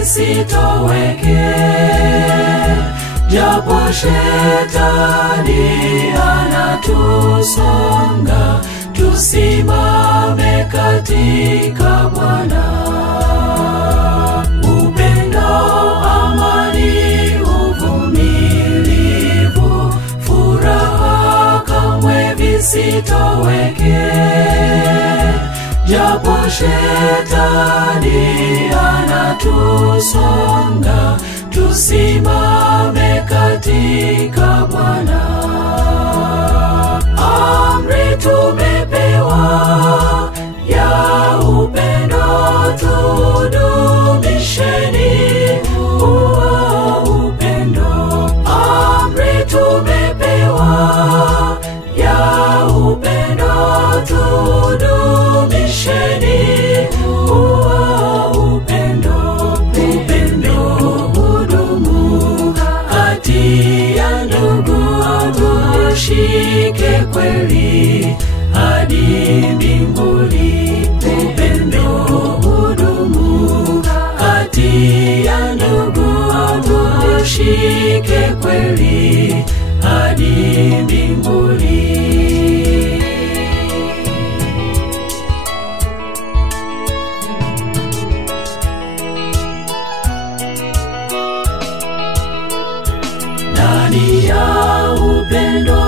visitoweke, japo shetani anatusonga, tusimame katika Bwana. Upendo, amani, uvumilivu, furaha kamwe visitoweke, japo shetani anatusonga, tusimame katika Bwana. Amri tumepewa ya upendo, tudumisheni huo upendo. Amri tumepewa ya upendo, tudumisheni huo upendo. Upendo hudumu kati ya ndugu, tushike kweli hadi mbinguni. Upendo hudumu kati ya ndugu, tushike kweli hadi mbinguni. Ndani ya upendo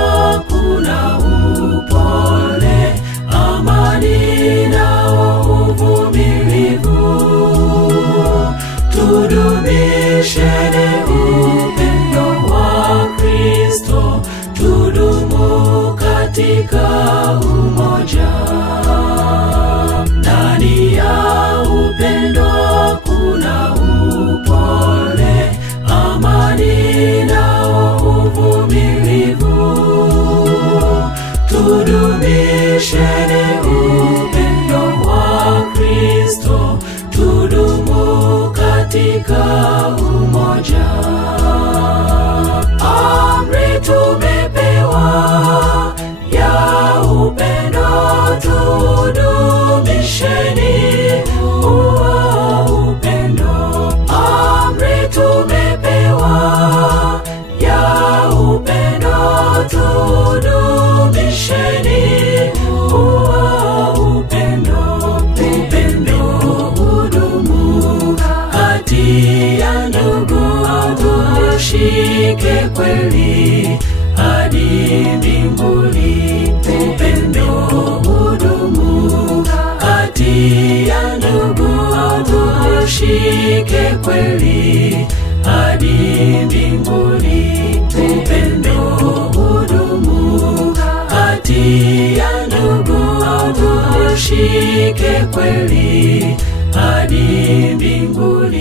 kuna upole, amani na uvumilivu. Tudumisheni upendo wa Kristo, tudumu katika umoja. Ndani ya upendo kuna upole, amani na uvumilivu. Tudumisheni upendo wa Kristo, tudumu katika umoja. Amri tumepewa ya upendo, tudumisheni huo upendo. Amri tumepewa ya upendo, tudumisheni huo upendo. Upendo hudumu kati ya ndugu, tushike kweli hadi mbinguni. Upendo hudumu kati ya ndugu, tushike kweli hadi mbinguni. Upendo hudumu kati ya ndugu, tushike kweli hadi mbinguni.